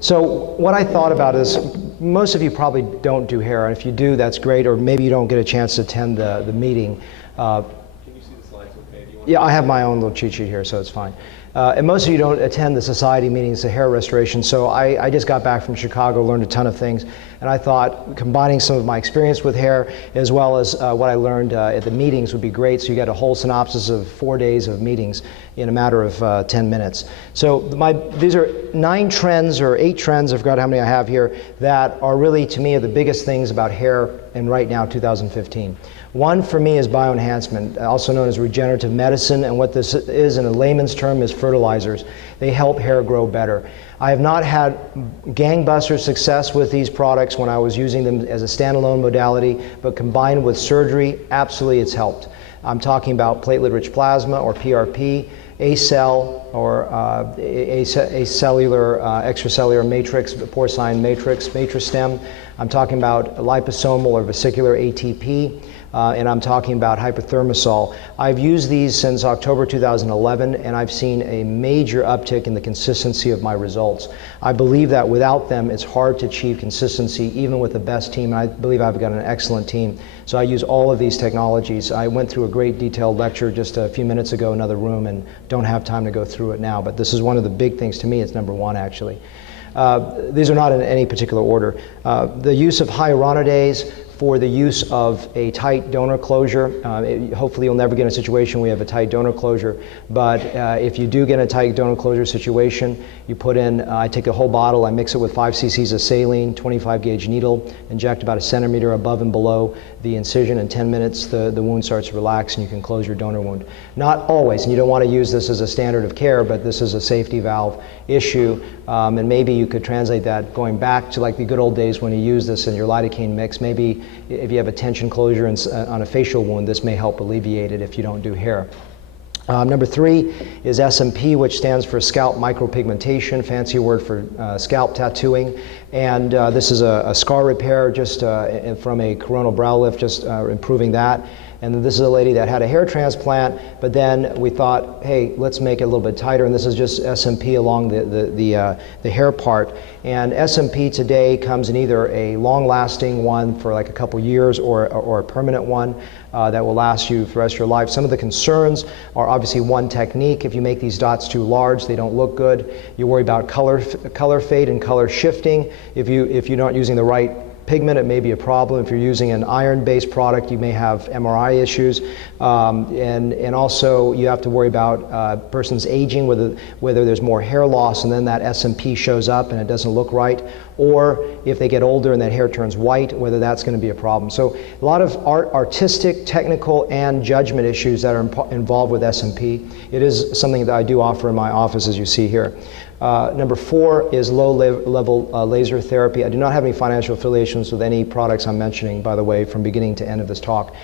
So what I thought about is, most of you probably don't do hair, and if you do, that's great, or maybe you don't get a chance to attend the meeting. Can you see the slides okay? Do you want Yeah, I have my own little cheat sheet here, so it's fine. And most of you don't attend the society meetings, the hair restoration, so I just got back from Chicago, learned a ton of things, and I thought combining some of my experience with hair as well as what I learned at the meetings would be great, so you get a whole synopsis of 4 days of meetings in a matter of 10 minutes. So these are 9 trends or 8 trends, I forgot how many I have here, that are really, to me, are the biggest things about hair in right now, 2015. One for me is bioenhancement, also known as regenerative medicine, and what this is in a layman's term is fertilizers. They help hair grow better. I have not had gangbuster success with these products when I was using them as a standalone modality, but combined with surgery, absolutely it's helped. I'm talking about platelet-rich plasma, or PRP, A-cell, or acellular, extracellular matrix, porcine matrix, matricem. I'm talking about liposomal or vesicular ATP. And I'm talking about hyperthermosol. I've used these since October 2011, and I've seen a major uptick in the consistency of my results. I believe that without them, it's hard to achieve consistency, even with the best team, and I believe I've got an excellent team. So I use all of these technologies. I went through a great detailed lecture just a few minutes ago in another room, and don't have time to go through it now, but this is one of the big things to me. It's number 1, actually. These are not in any particular order. The use of hyaluronidase for the use of a tight donor closure. Hopefully you'll never get in a situation where you have a tight donor closure, but if you do get in a tight donor closure situation, you put in, I take a whole bottle, I mix it with 5 cc's of saline, 25 gauge needle, inject about 1 centimeter above and below the incision. In 10 minutes the wound starts to relax and you can close your donor wound. Not always, and you don't want to use this as a standard of care, but this is a safety valve issue, and maybe you could translate that going back to like the good old days when you use this in your lidocaine mix. Maybe if you have a tension closure on a facial wound, this may help alleviate it if you don't do hair. Number 3 is SMP, which stands for Scalp Micropigmentation, fancy word for scalp tattooing. And this is a scar repair just from a coronal brow lift, just improving that. And this is a lady that had a hair transplant, but then we thought, hey, let's make it a little bit tighter, and this is just SMP along the hair part. And SMP today comes in either a long-lasting one for like a couple years or a permanent one that will last you for the rest of your life. Some of the concerns are obviously, one, technique. If you make these dots too large, they don't look good. You worry about color fade and color shifting. If you're not using the right pigment, it may be a problem. If you're using an iron-based product, you may have MRI issues, and also you have to worry about person's aging, whether there's more hair loss and then that SMP shows up and it doesn't look right, or if they get older and that hair turns white, whether that's going to be a problem. So a lot of artistic, technical, and judgment issues that are involved with SMP. It is something that I do offer in my office, as you see here. Number 4 is low-level laser therapy. I do not have any financial affiliations with any products I'm mentioning, by the way, from beginning to end of this talk.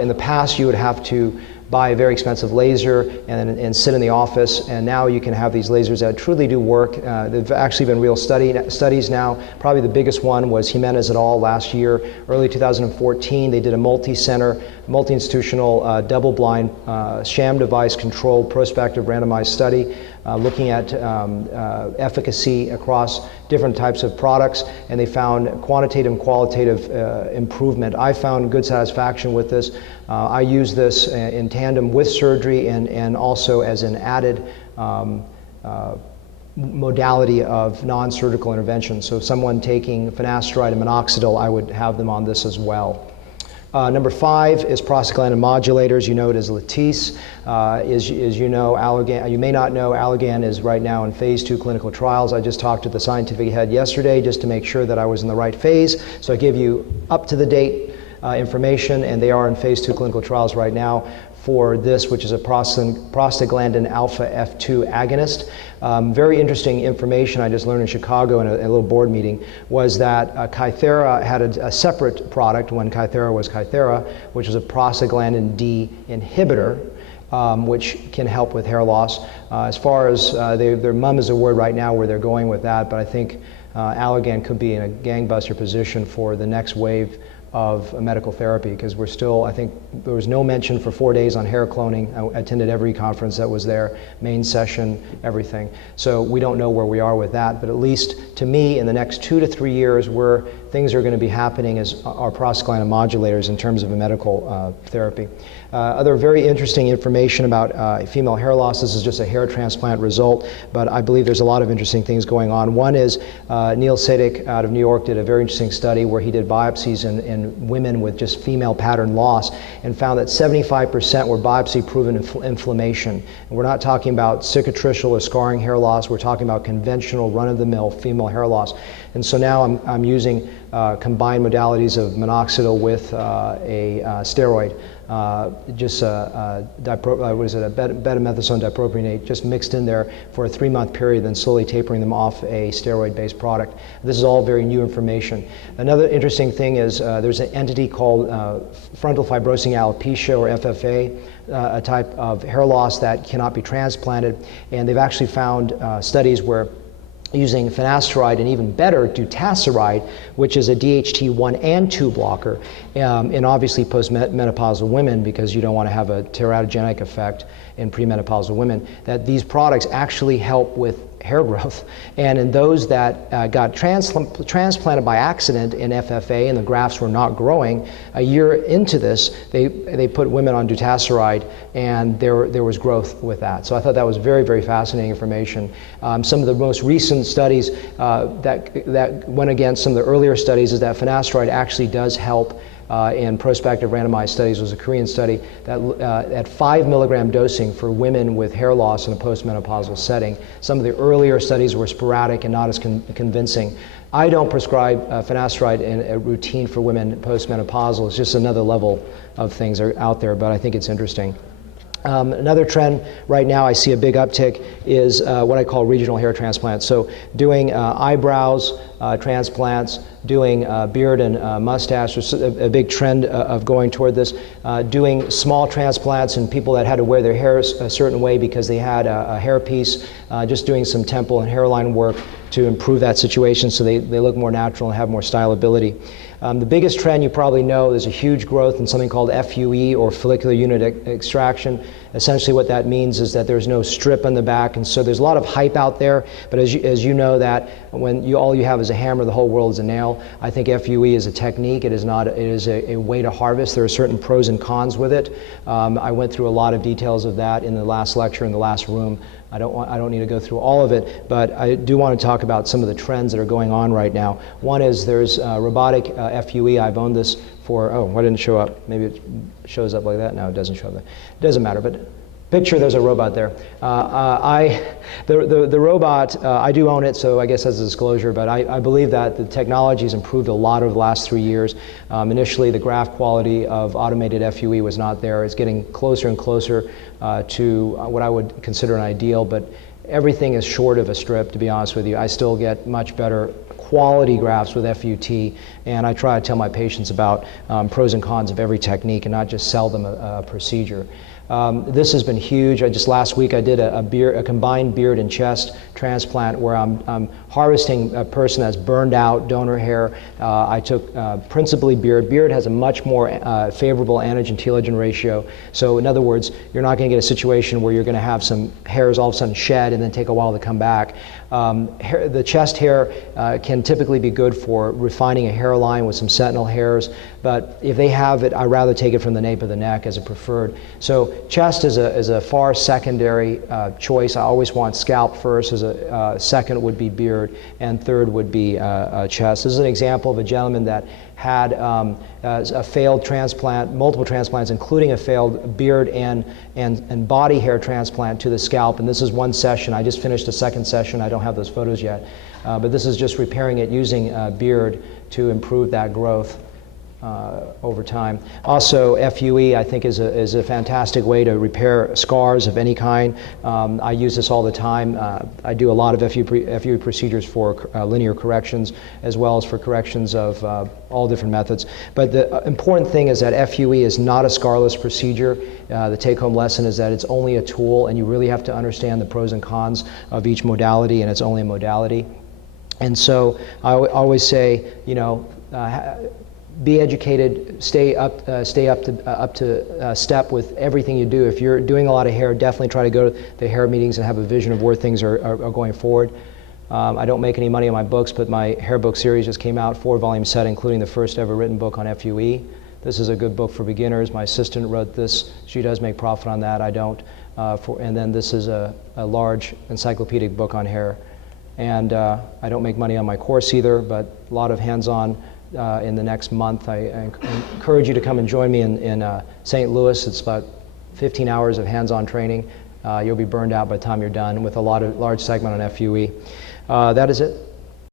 In the past, you would have to buy a very expensive laser and sit in the office, and now you can have these lasers that truly do work. There've actually been real studies now. Probably the biggest one was Jimenez et al. Last year, early 2014. They did a multi-center, multi-institutional, double-blind, sham device controlled prospective randomized study looking at efficacy across different types of products, and they found quantitative and qualitative improvement. I found good satisfaction with this. I use this in tandem with surgery and also as an added modality of non-surgical intervention. So someone taking finasteride and minoxidil, I would have them on this as well. Number 5 is prostaglandin modulators. You know it as Latisse. As you know, Allergan, you may not know, Allergan is right now in phase 2 clinical trials. I just talked to the scientific head yesterday just to make sure that I was in the right phase. So I give you up-to-the-date information, and they are in phase 2 clinical trials right now for this, which is a prostaglandin alpha F2 agonist. Very interesting information I just learned in Chicago in a little board meeting was that Kythera had a separate product when Kythera was Kythera, which was a prostaglandin D inhibitor, which can help with hair loss. As far as their mum is a word right now where they're going with that, but I think Allergan could be in a gangbuster position for the next wave of medical therapy, because we're still, I think there was no mention for 4 days on hair cloning. I attended every conference that was there, main session, everything. So we don't know where we are with that, but at least to me, in the next 2 to 3 years, where things are going to be happening as our prostaglandin modulators in terms of a medical therapy. Other very interesting information about female hair loss. This is just a hair transplant result, but I believe there's a lot of interesting things going on. One is Neil Sadik out of New York did a very interesting study where he did biopsies in women with just female pattern loss and found that 75% were biopsy-proven inflammation. And we're not talking about cicatricial or scarring hair loss. We're talking about conventional, run-of-the-mill female hair loss. And so now I'm using combined modalities of minoxidil with a steroid. Betamethasone dipropionate, just mixed in there for a 3-month period, then slowly tapering them off a steroid-based product. This is all very new information. Another interesting thing is there's an entity called frontal fibrosing alopecia, or FFA, a type of hair loss that cannot be transplanted, and they've actually found studies where using finasteride and even better dutasteride, which is a DHT1 and 2 blocker, in obviously postmenopausal women, because you don't want to have a teratogenic effect in premenopausal women, that these products actually help with hair growth. And in those that got transplanted by accident in FFA and the grafts were not growing, a year into this, they put women on dutasteride, and there was growth with that. So I thought that was very, very fascinating information. Some of the most recent studies that went against some of the earlier studies is that finasteride actually does help in prospective randomized studies. Was a Korean study that at 5 milligram dosing for women with hair loss in a postmenopausal setting. Some of the earlier studies were sporadic and not as convincing. I don't prescribe finasteride in a routine for women postmenopausal. It's just another level of things are out there, but I think it's interesting. Another trend right now I see a big uptick is what I call regional hair transplants. So doing eyebrows transplants, doing beard and mustache. There's a big trend of going toward this. Doing small transplants in people that had to wear their hair a certain way because they had a hair piece. Just doing some temple and hairline work to improve that situation so they look more natural and have more styleability. The biggest trend you probably know, there's a huge growth in something called FUE, or follicular unit extraction. Essentially what that means is that there's no strip on the back, and so there's a lot of hype out there, but as you know that when all you have is a hammer, the whole world is a nail. I think FUE is a technique. It is not. It is a way to harvest. There are certain pros and cons with it. I went through a lot of details of that in the last lecture in the last room. I don't need to go through all of it, but I do want to talk about some of the trends that are going on right now. One is there's robotic FUE. I've owned this for, oh, why didn't it show up? Maybe it shows up like that. No, it doesn't show up. It doesn't matter, but picture there's a robot there. The robot, I do own it, so I guess as a disclosure, but I believe that the technology has improved a lot over the last 3 years. Initially, the graph quality of automated FUE was not there. It's getting closer and closer to what I would consider an ideal, but everything is short of a strip, to be honest with you. I still get much better quality grafts with FUT, and I try to tell my patients about pros and cons of every technique and not just sell them a procedure. This has been huge. Just last week I did a combined beard and chest transplant where I'm harvesting a person that's burned out donor hair. I took principally beard. Beard has a much more favorable anagen-telogen ratio. So in other words, you're not going to get a situation where you're going to have some hairs all of a sudden shed and then take a while to come back. The chest hair can typically be good for refining a hairline with some sentinel hairs, but if they have it, I'd rather take it from the nape of the neck as a preferred. So chest is a far secondary choice. I always want scalp first, as a second would be beard, and third would be chest. This is an example of a gentleman that had a failed transplant, multiple transplants, including a failed beard and body hair transplant to the scalp. And this is one session. I just finished a second session. I don't have those photos yet. But this is just repairing it using beard to improve that growth over time. Also, FUE I think is a fantastic way to repair scars of any kind. I use this all the time. I do a lot of FUE procedures for linear corrections as well as for corrections of all different methods. But the important thing is that FUE is not a scarless procedure. The take-home lesson is that it's only a tool, and you really have to understand the pros and cons of each modality, and it's only a modality. And so I always say, you know, be educated, stay up to step with everything you do. If you're doing a lot of hair, definitely try to go to the hair meetings and have a vision of where things are going forward. I don't make any money on my books, but my hair book series just came out, 4-volume set, including the first ever written book on FUE. This is a good book for beginners. My assistant wrote this. She does make profit on that. I don't. And then this is a large encyclopedic book on hair. And I don't make money on my course either, but a lot of hands-on in the next month. I encourage you to come and join me in St. Louis. It's about 15 hours of hands-on training. You'll be burned out by the time you're done with a large segment on FUE. That is it.